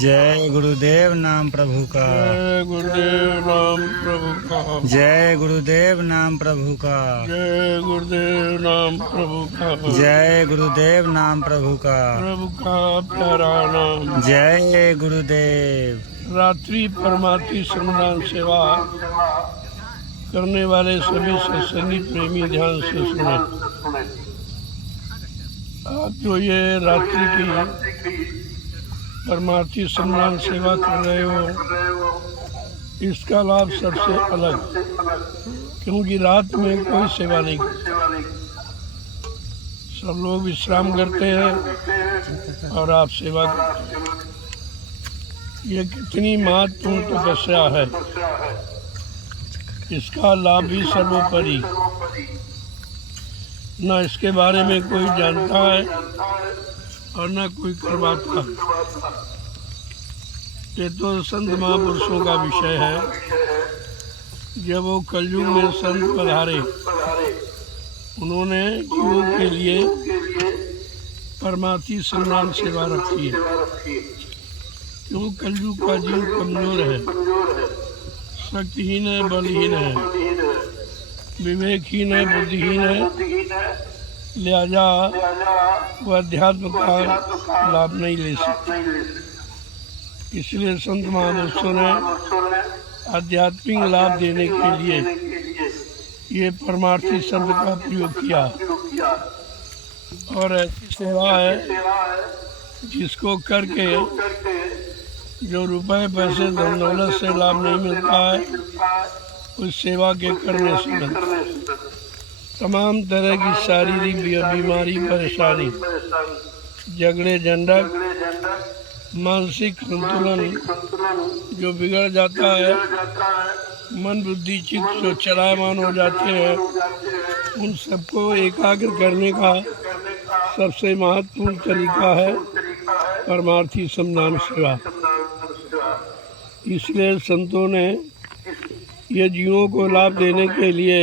जय गुरुदेव नाम प्रभु का। जय गुरुदेव नाम प्रभु का। जय गुरुदेव नाम प्रभु का। जय गुरुदेव नाम प्रभु का। जय गुरुदेव नाम प्रभु का। प्रभु का प्यारा नाम। जय गुरुदेव। रात्रि परमार्थी श्रमदान सेवा करने वाले सभी सत्संगी प्रेमी ध्यान से सुने। आप जो ये रात्रि की परमार्थी श्रमदान सेवा कर रहे हो, इसका लाभ सबसे अलग, क्योंकि रात में कोई सेवा नहीं करता, सब लोग विश्राम करते हैं और आप सेवा करते हैं। ये कितनी महत्वपूर्ण तपस्या है, इसका लाभ भी सर्वोपरि। न इसके बारे में कोई जानता है और न कोई करवाता है। ये तो संत महापुरुषों का विषय है। जब वो कलयुग में संत पधारे, उन्होंने जीवों के लिए परमार्थी श्रमदान सेवा रखी है। क्यों? कलयुग का जीव कमजोर है, शक्तिहीन है, बलहीन है, विवेकहीन है, बुद्धिहीन है, लिहाजा वह अध्यात्म का लाभ नहीं ले सकते। इसलिए संत महापुरुषों ने आध्यात्मिक लाभ देने के लिए ये परमार्थी शब्द का प्रयोग किया। और ऐसी सेवा है जिसको करके जो रुपए पैसे धन दौलत से लाभ नहीं मिलता है, उस सेवा के करने से मिलता है। तमाम तरह की शारीरिक बीमारी, परेशानी, झगड़े झंझट, मानसिक संतुलन जो बिगड़ जाता है, मन बुद्धि चित्त जो चलायमान हो जाते हैं, उन सबको एकाग्र करने का सबसे महत्वपूर्ण तरीका है परमार्थी श्रमदान सेवा। इसलिए संतों ने ये जीवों को लाभ देने के लिए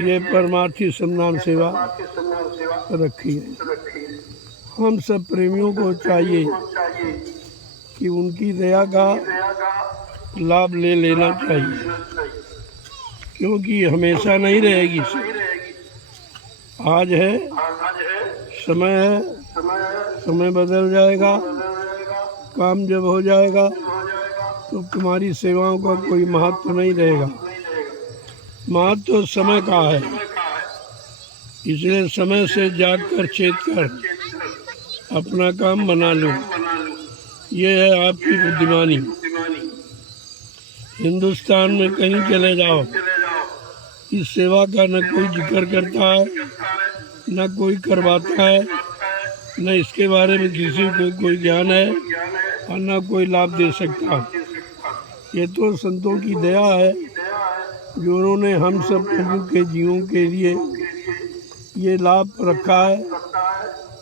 ये परमार्थी श्रमदान सेवा रखी है। हम सब प्रेमियों को चाहिए कि उनकी दया का लाभ ले लेना चाहिए, क्योंकि हमेशा नहीं रहेगी। आज है, समय है, समय बदल जाएगा। काम जब हो जाएगा तो तुम्हारी सेवाओं का कोई महत्व नहीं रहेगा। महत्व तो समय का है। इसलिए समय से जाग कर चेत कर अपना काम बना लो। ये है आपकी बुद्धिमानी। हिंदुस्तान में कहीं चले जाओ, इस सेवा का न कोई जिक्र करता है, न कोई करवाता है, न इसके बारे में किसी को कोई ज्ञान है और न कोई लाभ दे सकता। ये तो संतों की दया है जो उन्होंने हम सब कलयुग के जीवों के लिए ये लाभ रखा है।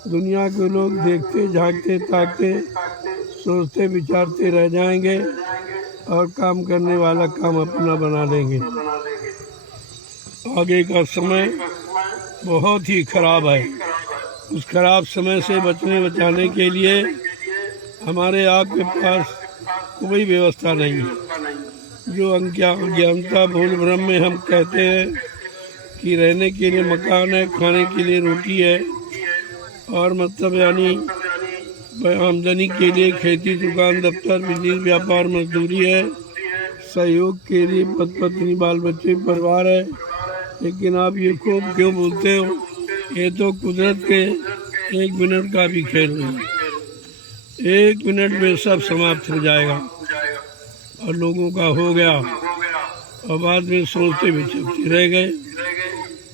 दुनिया के लोग देखते, झांकते, ताकते, सोचते, विचारते रह जाएंगे और काम करने वाला काम अपना बना लेंगे। आगे का समय बहुत ही खराब है। उस खराब समय से बचाने के लिए हमारे आपके पास कोई व्यवस्था नहीं है। जो अज्ञानता भूल भ्रम में हम कहते हैं कि रहने के लिए मकान है, खाने के लिए रोटी है, और मतलब यानी आमदनी के लिए खेती, दुकान, दफ्तर, बिजनेस, व्यापार, मजदूरी है, सहयोग के लिए पति पत्नी, बाल बच्चे, परिवार है। लेकिन आप ये खूब क्यों बोलते हो? ये तो कुदरत के एक मिनट का भी खेल नहीं। एक मिनट में सब समाप्त हो जाएगा और लोगों का हो गया और बाद में सोचते विचरते रह गए।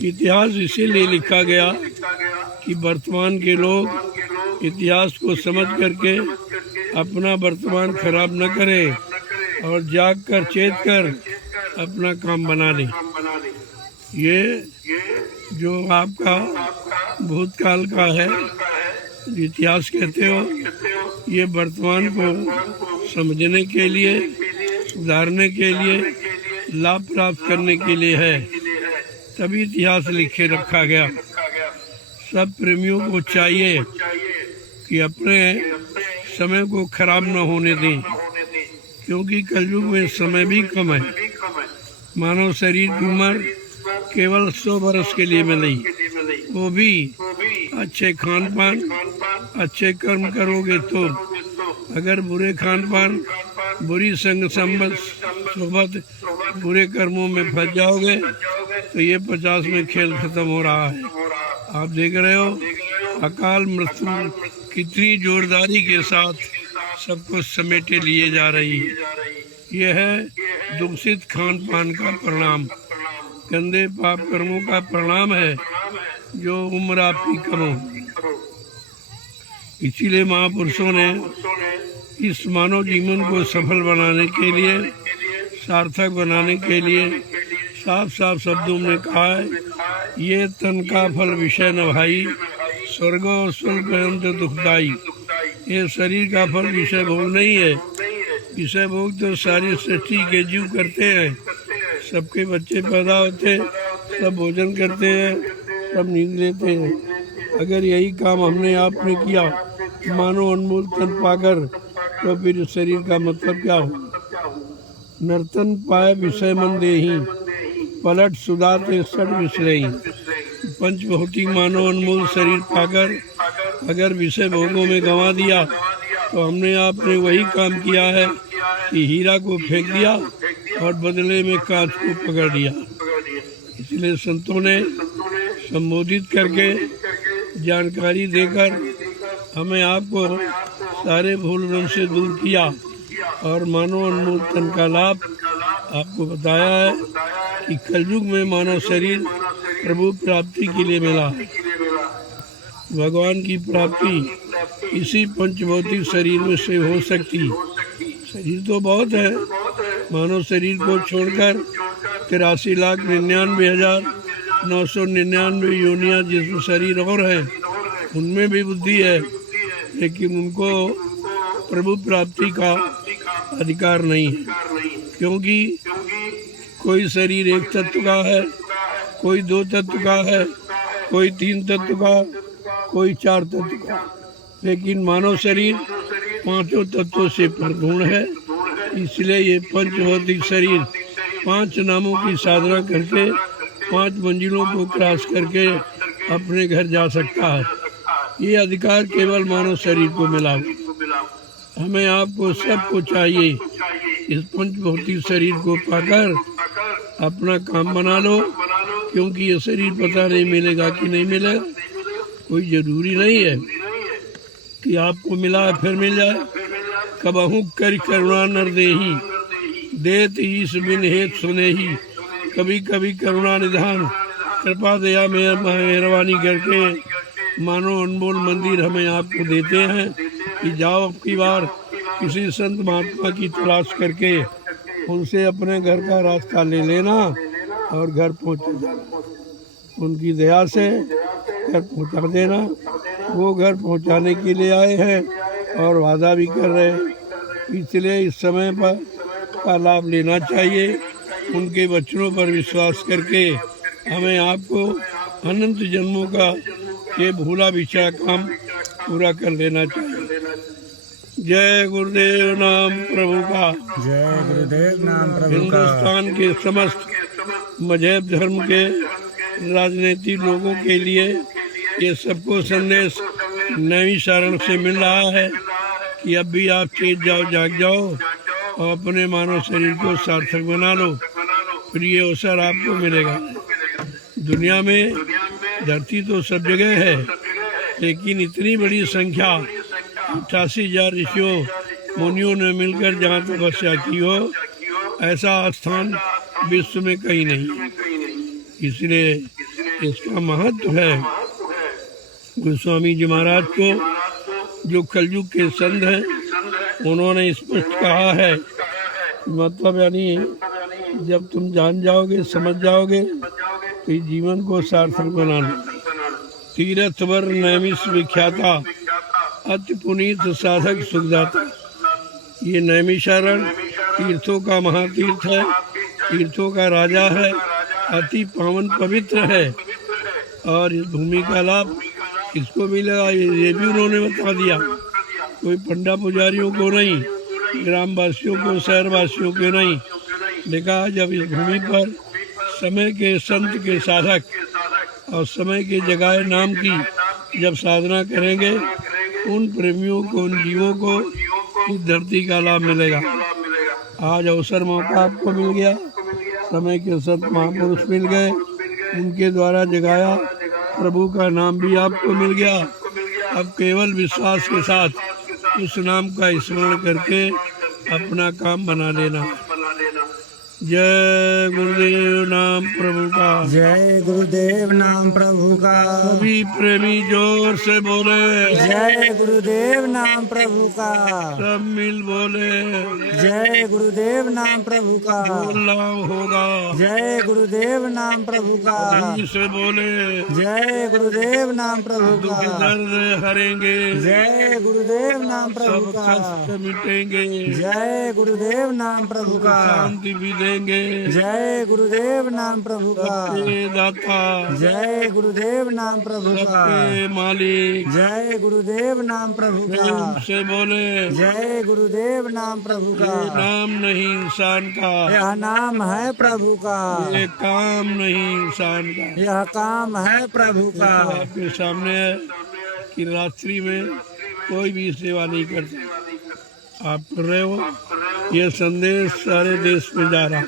इतिहास इसीलिए लिखा गया कि वर्तमान के लोग इतिहास को समझ करके अपना वर्तमान खराब न करें और जाग कर चेत कर अपना काम बना लें। ये जो आपका भूतकाल का है, इतिहास कहते हो, ये वर्तमान को समझने के लिए, सुधारने के लिए, लाभ प्राप्त करने के लिए है। तभी इतिहास लिखे रखा गया। सब प्रेमियों को चाहिए कि अपने समय को खराब न होने दें, क्योंकि कलयुग में समय भी कम है। मानव शरीर की उम्र केवल 100 वर्ष के लिए मिली, वो भी अच्छे खान पान अच्छे कर्म करोगे तो। अगर बुरे खान पान बुरी संग सोबत बुरे कर्मों में फंस जाओगे तो ये 50 में खेल खत्म हो रहा है। आप देख रहे हो अकाल मृत्यु कितनी जोरदारी के साथ सबको समेटे लिए जा रही है। यह है दूषित खान पान का परिणाम, गंदे पाप कर्मों का परिणाम है जो उम्र आपकी कम हो। इसीलिए महापुरुषों ने इस मानव जीवन को सफल बनाने के लिए, सार्थक बनाने के लिए साफ साफ शब्दों में कहा है, ये तन का फल विषय न भाई, स्वर्ग और स्वल्प अंत दुखदाई। ये शरीर का फल विषय भोग नहीं है। विषय भोग तो सारी सृष्टि के जीव करते हैं। सबके बच्चे पैदा होते, सब भोजन करते हैं, सब नींद लेते हैं। अगर यही काम हमने आपने किया मानो अनमोल तन पाकर, तो फिर शरीर का मतलब क्या हो। नर्तन पाए विषय मन देही, पलट सुधाते सट विसरही। पंचभौतिक मानो अनमोल शरीर पाकर अगर विषय भोगों में गंवा दिया तो हमने आपने वही काम किया है कि हीरा को फेंक दिया और बदले में कांच को पकड़ लिया। इसलिए संतों ने संबोधित करके जानकारी देकर हमें आपको सारे भूल भ्रम से दूर किया और मानव अनमोल तन का लाभ आपको बताया है कि कलयुग में मानव शरीर प्रभु प्राप्ति के लिए मिला। भगवान की प्राप्ति इसी पंचभौतिक शरीर में से हो सकती। शरीर तो बहुत है, मानव शरीर को छोड़कर 83,99,999 योनियां जिसमें शरीर और है, उनमें भी बुद्धि है, लेकिन उनको प्रभु प्राप्ति का अधिकार नहीं है, क्योंकि कोई शरीर एक तत्व का है, कोई 2 तत्व का है, कोई 3 तत्व का, कोई 4 तत्व का, लेकिन मानव शरीर 5 तत्वों से परिपूर्ण है। इसलिए ये पंचभौतिक शरीर 5 नामों की साधना करके 5 मंजिलों को क्रॉस करके अपने घर जा सकता है। ये अधिकार केवल मानव शरीर को मिला। हमें आपको सबको चाहिए इस पंचभौतिक शरीर को पाकर अपना काम बना लो, क्योंकि ये शरीर पता नहीं मिलेगा कि नहीं मिलेगा। कोई जरूरी नहीं है कि आपको मिला फिर मिल जाए। कबहू कर करुणा नर देही, देत ईश बिन हेत सुने ही। कभी कभी करुणा निधान कृपा दया मेहरबानी करके मानो अनमोल मंदिर हमें आपको देते हैं कि जाओ अब की बार किसी संत महात्मा की तलाश करके उनसे अपने घर का रास्ता ले लेना और घर पहुँच जाना। उनकी दया से घर पहुँचा देना। वो घर पहुँचाने के लिए आए हैं और वादा भी कर रहे हैं, इसलिए इस समय पर का लाभ लेना चाहिए। उनके वचनों पर विश्वास करके हमें आपको अनंत जन्मों का ये भूला बिछड़ा काम पूरा कर लेना चाहिए। जय गुरुदेव नाम प्रभु का। जय गुरुदेव नाम प्रभु का। हिंदुस्तान के समस्त मजहब धर्म के राजनीतिक लोगों के लिए ये सबको संदेश नई शरण से मिल रहा है कि अब भी आप चेत जाओ, जाग जाओ और अपने मानव शरीर को सार्थक बना लो, फिर ये अवसर आपको मिलेगा। दुनिया में धरती तो सब जगह है, लेकिन इतनी बड़ी संख्या 88,000 ऋषियों मुनियों ने मिलकर जहाँ तपस्या की हो, ऐसा स्थान विश्व में कहीं नहीं। इसलिए इसका महत्व है। गोस्वामी जी महाराज को जो कलयुग के संत हैं, उन्होंने स्पष्ट कहा है, मतलब यानी जब तुम जान जाओगे, समझ जाओगे तो इस जीवन को सार्थक बना लो। तीर्थ वर नैमिष विख्याता, अति पुनीत साधक सुखदाता। ये नैमिषारण तीर्थों का महातीर्थ है, तीर्थों का राजा है, अति पावन पवित्र है और इस भूमि का लाभ किसको मिलेगा ये भी उन्होंने बता दिया। कोई पंडा पुजारियों को नहीं, ग्रामवासियों को, शहरवासियों को नहीं। देखा जब इस भूमि पर समय के संत के साधक और समय के जगाए नाम की जब साधना करेंगे, उन प्रेमियों को, उन जीवों को इस धरती का लाभ मिलेगा। आज अवसर मौका आपको मिल गया, समय के संत महापुरुष मिल गए, उनके द्वारा जगाया प्रभु का नाम भी आपको मिल गया। अब केवल विश्वास के साथ उस नाम का स्मरण करके अपना काम बना लेना। जय गुरुदेव नाम प्रभु का। जय गुरुदेव नाम प्रभु का। सभी प्रेमी जोर से बोले जय गुरुदेव नाम प्रभु का। सब मिल बोले जय गुरुदेव नाम प्रभु का। लाभ होगा। जय गुरुदेव नाम प्रभु का। सभी से बोले जय गुरुदेव नाम प्रभु दुख का। दर्द हरेंगे। जय गुरुदेव नाम प्रभु सब का। कष्ट मिटेंगे। जय गुरुदेव नाम प्रभु का। शांति भी देंगे। जय गुरुदेव नाम प्रभु का। सबके दाता। जय गुरुदेव नाम प्रभु का। सबके मालिक। जय गुरुदेव नाम प्रभु का। प्रेम से बोले जय गुरुदेव नाम प्रभु का। ये नाम नहीं इंसान का, यह नाम है प्रभु का। ये काम नहीं इंसान का। यह काम है प्रभु का। आपके सामने है कि रात्रि में कोई भी सेवा नहीं करते, आप कर रहे हो। ये संदेश सारे देश में जा रहा,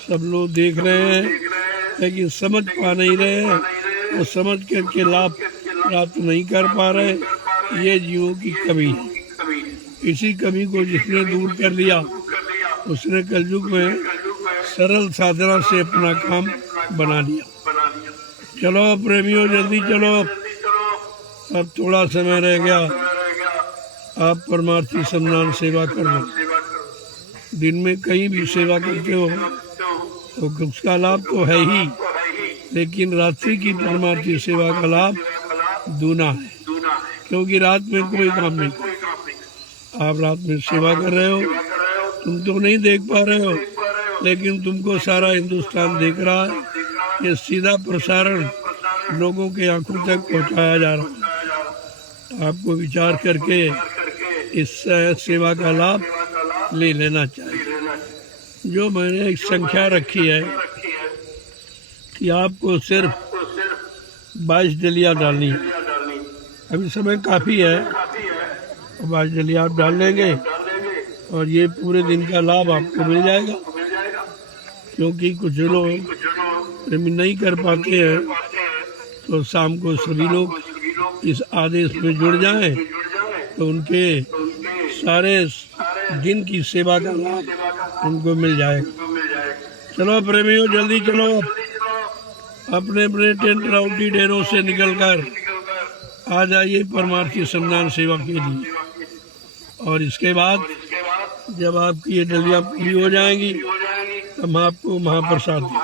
सब लोग देख रहे हैं, लेकिन समझ पा नहीं रहे हैं और समझ करके लाभ प्राप्त नहीं कर पा रहे। ये जीवों की कमी है। इसी कमी को जिसने दूर कर लिया, उसने कलयुग में सरल साधना से अपना काम बना लिया। चलो प्रेमियों, जल्दी चलो, अब थोड़ा समय रह गया। आप परमार्थी सम्मान सेवा कर लो। दिन में कहीं भी सेवा करते हो तो उसका लाभ तो है ही, लेकिन रात्रि की परमार्थी सेवा का लाभ दूना है, क्योंकि रात में कोई काम नहीं। आप रात में सेवा कर रहे हो, तुम तो नहीं देख पा रहे हो, लेकिन तुमको सारा हिंदुस्तान देख रहा है। ये सीधा प्रसारण लोगों के आंखों तक पहुंचाया जा रहा है। आपको विचार करके इस सेवा का लाभ ले लेना चाहिए। जो मैंने एक संख्या रखी है कि आपको सिर्फ 22 डलिया डालनी है। अभी समय काफ़ी है, 22 डलिया आप डाल लेंगे और ये पूरे दिन का लाभ आपको मिल जाएगा। क्योंकि कुछ लोग प्रेमी नहीं कर पाते हैं, तो शाम को सभी लोग इस आदेश में जुड़ जाएं तो उनके सारे दिन की सेवा का लाभ उनको मिल जाएगा। चलो प्रेमियों, जल्दी चलो, अपने अपने टेंट राउटी डेरों से निकलकर आ जाइए परमार्थी सम्मान सेवा के लिए। और इसके बाद जब आपकी ये डलियाँ पूरी हो जाएंगी, हम आपको महाप्रसाद दें।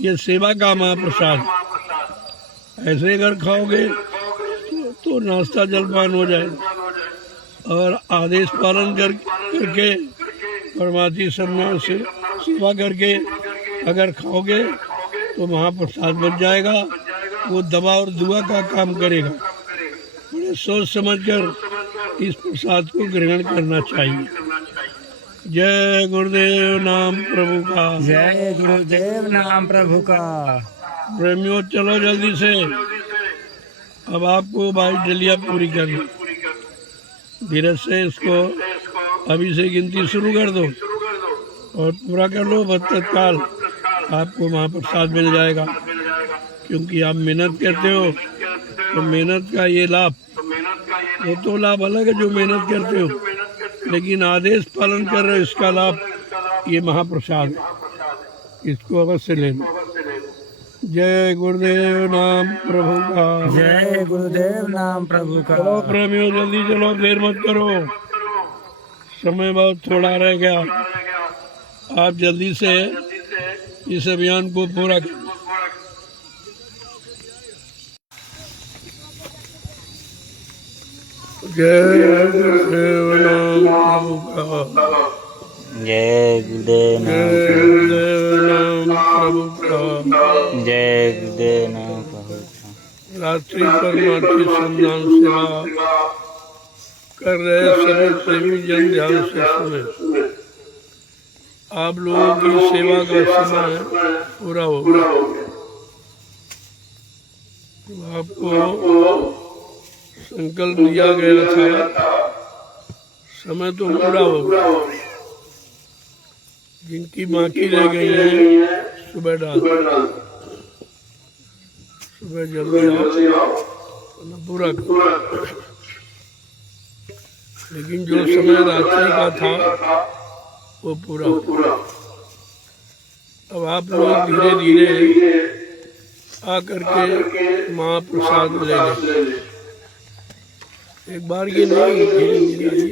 ये सेवा का महाप्रसाद। ऐसे अगर खाओगे तो नाश्ता जलपान हो जाएगा, और आदेश पालन करके परमार्थी सम्मान से सेवा करके अगर खाओगे तो महाप्रसाद बन जाएगा। वो दवा और दुआ का काम करेगा। बड़े सोच समझकर इस प्रसाद को ग्रहण करना चाहिए। जय गुरुदेव नाम प्रभु का। जय गुरुदेव नाम प्रभु का। प्रेमियों, चलो जल्दी से, अब आपको 22 डलियाँ पूरी करनी। धीरज से इसको अभी से गिनती शुरू कर दो और पूरा कर लो, बस तत्काल आपको महाप्रसाद मिल जाएगा। क्योंकि आप मेहनत करते हो तो मेहनत का ये लाभ, वो तो लाभ अलग है जो मेहनत करते हो, लेकिन आदेश पालन कर रहे हो, इसका लाभ ये महाप्रसाद है। इसको अवश्य लेना। जय गुरुदेव नाम प्रभु का। जय गुरुदेव नाम प्रभु का। चलो प्रेमियों, जल्दी चलो, देर मत करो, समय बहुत थोड़ा रह गया। आप जल्दी से इस अभियान को पूरा करें। जय गुरुदेव नाम प्रभु का। जय गुरुदेव नाम प्रभु का। जय गुरुदेव नाम प्रभु का। रात्रि परमार्थी संधान सेवा कर रहे सभी प्रेमी जन ध्यान से सुने। आप लोगों की सेवा का समय पूरा हो गया। आपको संकल्प दिया गया था, समय तो पूरा हो गया। जिनकी बाकी रह गई है सुबह डाल, सुबह जल्दी आओ पूरा करो। लेकिन जो समय रात्रि का था वो पूरा हो। अब आप लोग धीरे धीरे आकर के महाप्रसाद ले लें। एक बार ये नहीं, धीरे धीरे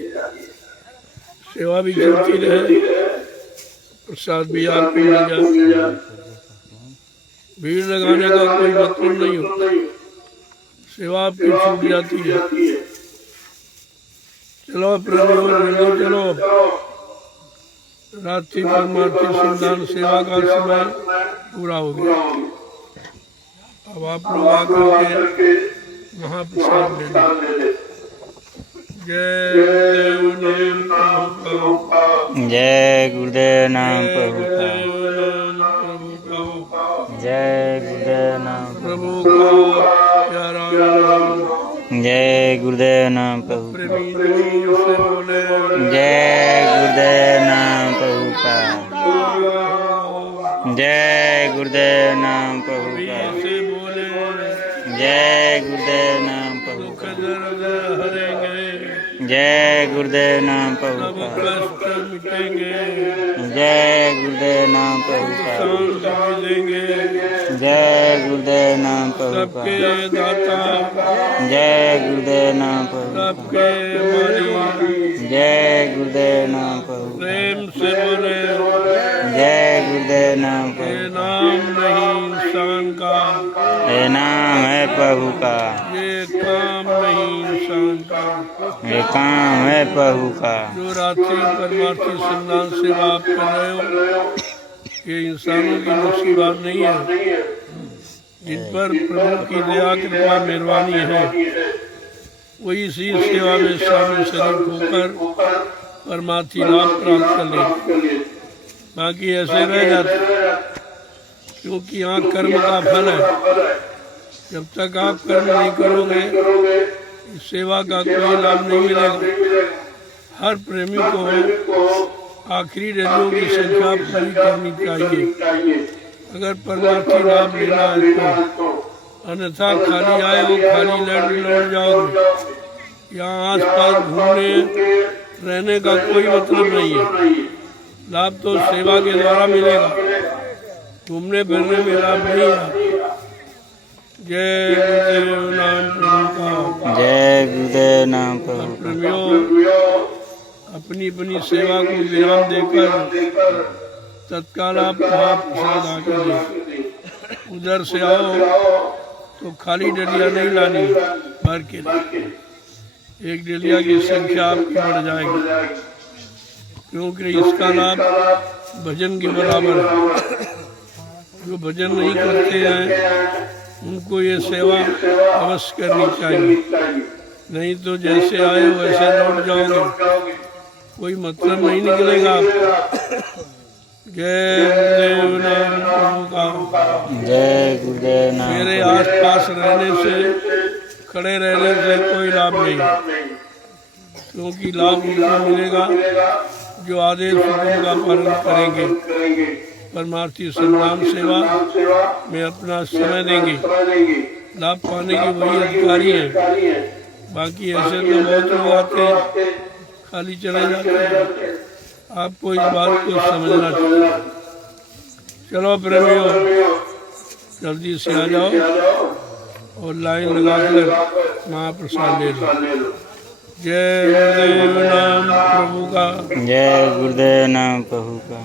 सेवा भी चलती रहे, प्रसाद भी आपको मिल जाए। भीड़ लगाने का कोई मतलब नहीं हो, सेवा आपकी छूट जाती है। चलो प्रभु जल्दी चलो, रात्रि परमार्थी संधान सेवा का समय पूरा हो गया। अब आप लोग आकर के महाप्रसाद ले लें। जय गुरुदेव नाम प्रभु का, जय गुरुदेव नाम प्रभु का, जय गुरुदेव नाम प्रभु का प्यारा नाम। जय गुरुदेव नाम प्रभु का, प्रेमी जोर से बोले जय गुरुदेव नाम प्रभु का, जय गुरुदेव नाम प्रभु का, से बोले जय गुरुदेव नाम प्रभु दुख का, दर्द हरेंगे, जय गुरुदेव नाम प्रभु सब का, कष्ट मिटेंगे, जय गुरुदेव नाम प्रभु का, शांति मिलेंगे। जय गुरुदेव नाम प्रभु का, सबके दाता, जय गुरुदेव नाम प्रभु का, सबके मालिक, जय गुरुदेव नाम प्रभु का, प्रेम से बोले जय गुरुदेव नाम ये प्रभु का, नाम नहीं इंसान का, ये नाम है प्रभु का, ये काम नहीं इंसान का। ये काम है प्रभु का। जो रात्रि परमार्थी संधान सेवा आप कर रहे हो, ये इंसानों की मुसीबत नहीं है। जिन पर प्रभु की दया कृपा मेहरबानी है, वही इसी सेवा में शामिल शरीक होकर परमार्थी लाभ प्राप्त कर ले। बाकी ऐसे रह जाते, क्योंकि यहाँ कर्म का फल है। जब तक आप कर्म नहीं करोगे, इस सेवा का कोई लाभ नहीं मिलेगा। हर प्रेमी को आखिरी रजों की संख्या पूरी करनी चाहिए अगर परमार्थी लाभ लेना है तो, अन्यथा खाली आए हो खाली लौट जाओगे। यहाँ आसपास घूमने रहने का कोई मतलब नहीं है। लाभ तो सेवा के द्वारा मिलेगा, घूमने फिरने में लाभ नहीं है। जय गुरुदेव नाम प्रभु का, जय गुरुदेव नाम प्रभु का। प्रेमियों अपनी अपनी सेवा को विराम देकर तत्काल आप महाप्रसाद आकर दे। उधर से आओ तो खाली डलिया नहीं लानी, भर के एक डलिया की संख्या आपकी बढ़ जाएगी, क्योंकि इसका लाभ भजन के बराबर है। जो भजन नहीं करते हैं उनको ये सेवा अवश्य करनी चाहिए, नहीं तो जैसे आए वैसे लौट जाओगे, कोई मतलब नहीं निकलेगा। जय गुरुदेव नाम प्रभु का, जय गुरुदेव नाम। मेरे आसपास रहने से, खड़े रहने से कोई लाभ नहीं, क्योंकि लाभ उनको मिलेगा जो आदेश हुक्म का पालन करेंगे, परमार्थी संधान सेवा में अपना समय देंगे। लाभ पाने के वही अधिकारी हैं। बाकी ऐसे तो बहुत लोग आते हैं, खाली चले जाते हैं। आपको इस बात को समझना चाहिए। चलो प्रेमियों, जल्दी से आ जाओ और लाइन लगाकर महाप्रसाद ले लो। जय गुरुदेव नाम प्रभु का, जय गुरुदेव नाम प्रभु का।